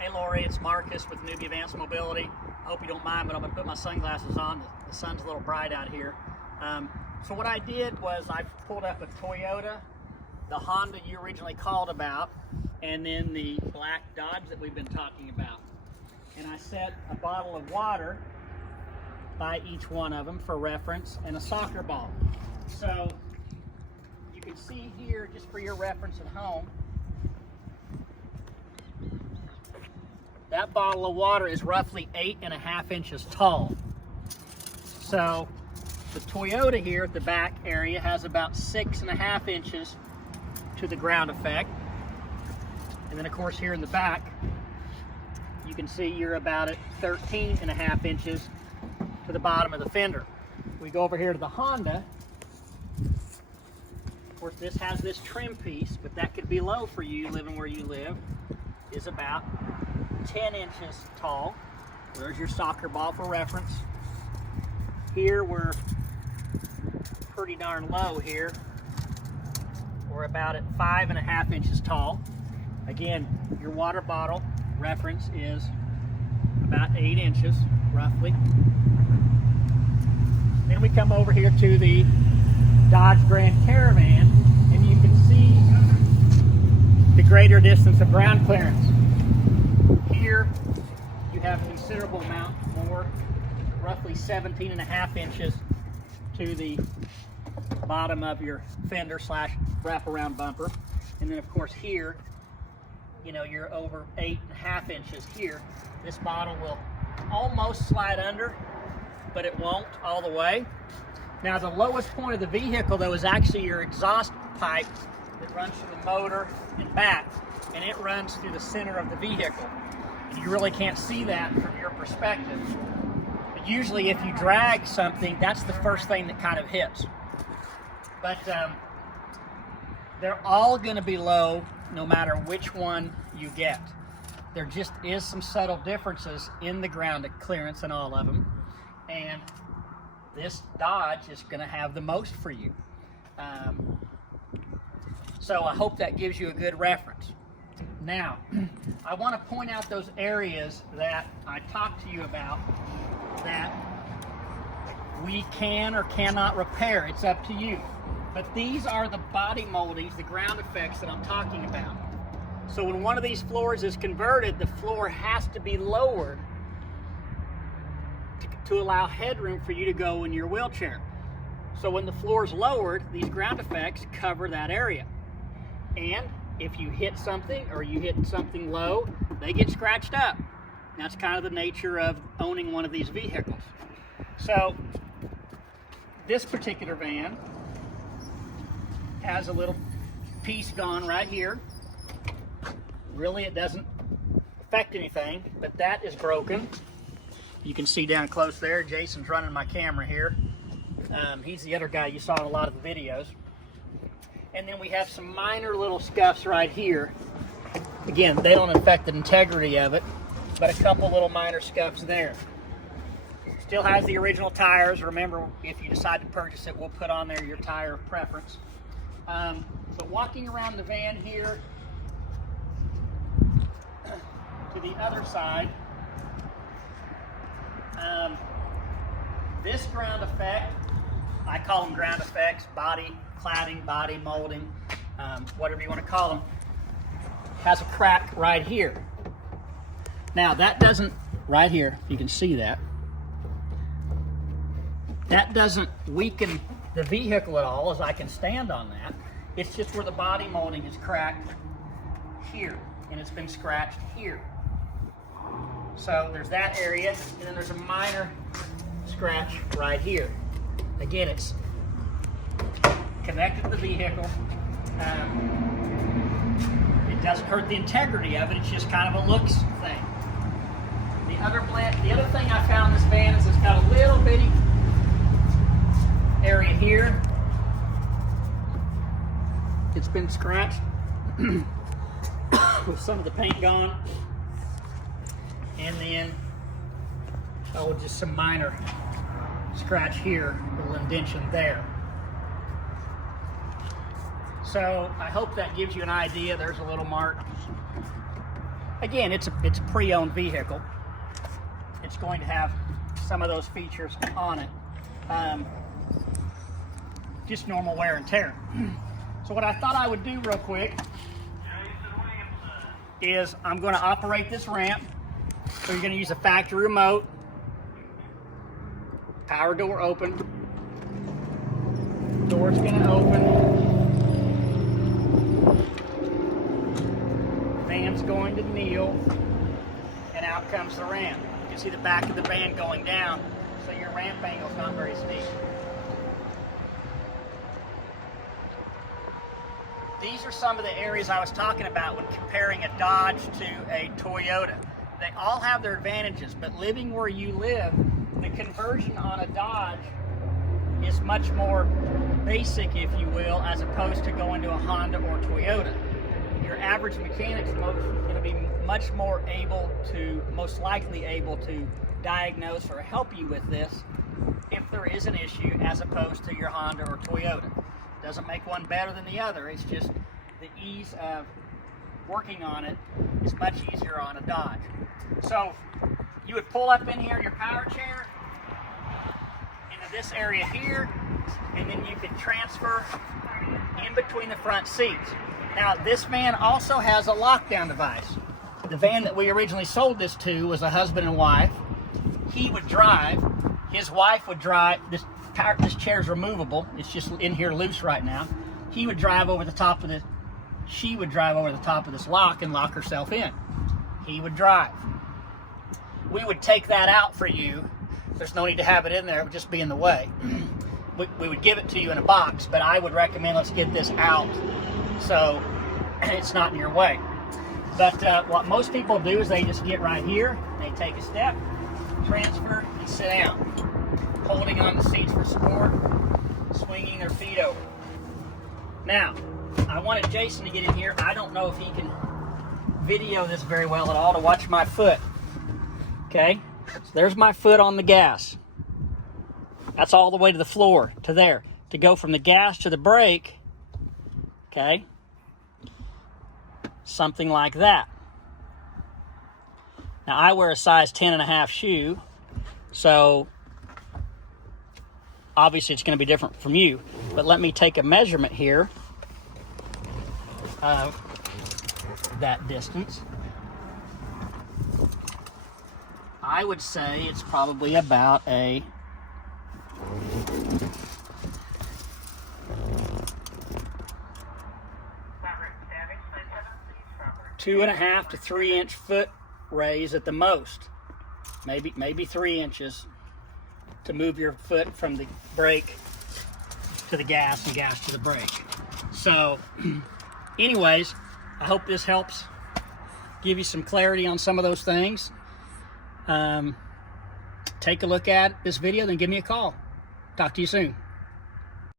Hey Lori, it's Marcus with Newby-Vance Mobility. I hope you don't mind, but I'm going to put my sunglasses on. The sun's a little bright out here. So what I did was I pulled up a Toyota, the Honda you originally called about, and then the black Dodge that we've been talking about. And I set a bottle of water by each one of them for reference and a soccer ball. So you can see here, just for your reference at home, that bottle of water is roughly 8.5 inches tall. So the Toyota here at the back area has about 6.5 inches to the ground effect. And then of course here in the back, you can see you're about at 13.5 inches to the bottom of the fender. We go over here to the Honda. Of course this has this trim piece, but that could be low for you living where you live, is about 10 inches tall. There's your soccer ball for reference. Here we're pretty darn low here. We're about at 5.5 inches tall. Again, your water bottle reference is about 8 inches roughly. Then we come over here to the Dodge Grand Caravan, and you can see the greater distance of ground clearance. Here you have a considerable amount more, roughly 17.5 inches to the bottom of your fender slash wraparound bumper. And then of course here, you know, you're over 8.5 inches here. This bottle will almost slide under, but it won't all the way. Now the lowest point of the vehicle though is actually your exhaust pipe that runs through the motor and back, and it runs through the center of the vehicle. You really can't see that from your perspective. But usually if you drag something, that's the first thing that kind of hits. But they're all going to be low no matter which one you get. There just is some subtle differences in the ground clearance in all of them. And this Dodge is going to have the most for you. So I hope that gives you a good reference. Now, I want to point out those areas that I talked to you about that we can or cannot repair. It's up to you. But these are the body moldings, the ground effects that I'm talking about. So when one of these floors is converted, the floor has to be lowered to allow headroom for you to go in your wheelchair. So when the floor is lowered, these ground effects cover that area. And if you hit something or you hit something low, they get scratched up. That's kind of the nature of owning one of these vehicles. So this particular van has a little piece gone right here. Really, it doesn't affect anything, but that is broken. You can see down close there, Jason's running my camera here. He's the other guy you saw in a lot of the videos. And then we have some minor little scuffs right here. Again, they don't affect the integrity of it, but a couple little minor scuffs there. Still has the original tires. Remember, if you decide to purchase it, we'll put on there your tire of preference. But walking around the van here to the other side, this ground effect, I call them ground effects, body cladding, body molding, whatever you want to call them, has a crack right here. Now that doesn't, right here, you can see that, that doesn't weaken the vehicle at all, as I can stand on that. It's just where the body molding is cracked here, and it's been scratched here. So there's that area, and then there's a minor scratch right here. Again, it's connected to the vehicle. It doesn't hurt the integrity of it, it's just kind of a looks thing. The other thing I found in this van is it's got a little bitty area here. It's been scratched with some of the paint gone. And then, just some minor scratch here, a little indentation there. So I hope that gives you an idea. There's a little mark Again, it's a pre-owned vehicle. It's going to have some of those features on it. Just normal wear and tear. So what I thought I would do real quick is I'm going to operate this ramp. So you're going to use a factory remote. Power door open. Door's going to open. Van's going to kneel. And out comes the ramp. You can see the back of the van going down, so your ramp angle's not very steep. These are some of the areas I was talking about when comparing a Dodge to a Toyota. They all have their advantages, but living where you live, the conversion on a Dodge is much more basic, if you will, as opposed to going to a Honda or Toyota. Your average mechanic's going to be much more most likely able to diagnose or help you with this if there is an issue, as opposed to your Honda or Toyota. Doesn't make one better than the other. It's just the ease of working on it is much easier on a Dodge. So you would pull up in here your power chair into this area here, and then you can transfer in between the front seats. Now this van also has a lockdown device. The van that we originally sold this to was a husband and wife. He would drive, his wife would drive. This chair's removable. It's just in here loose right now. He would drive over the top of this. She would drive over the top of this lock and lock herself in. He would drive. We would take that out for you. There's no need to have it in there. It would just be in the way. We would give it to you in a box, but I would recommend let's get this out so it's not in your way. But what most people do is they just get right here, they take a step, transfer, and sit down, holding on the seats for support, swinging their feet over. Now, I wanted Jason to get in here. I don't know if he can video this very well at all, to watch my foot. Okay, so there's my foot on the gas. That's all the way to the floor, to there. To go from the gas to the brake, okay, something like that. Now, I wear a size 10.5 shoe, so obviously it's going to be different from you. But let me take a measurement here of that distance. I would say it's probably about a 2.5 to 3 inch foot raise at the most. Maybe 3 inches to move your foot from the brake to the gas and gas to the brake. So anyways, I hope this helps give you some clarity on some of those things. Take a look at this video, then give me a call. Talk to you soon.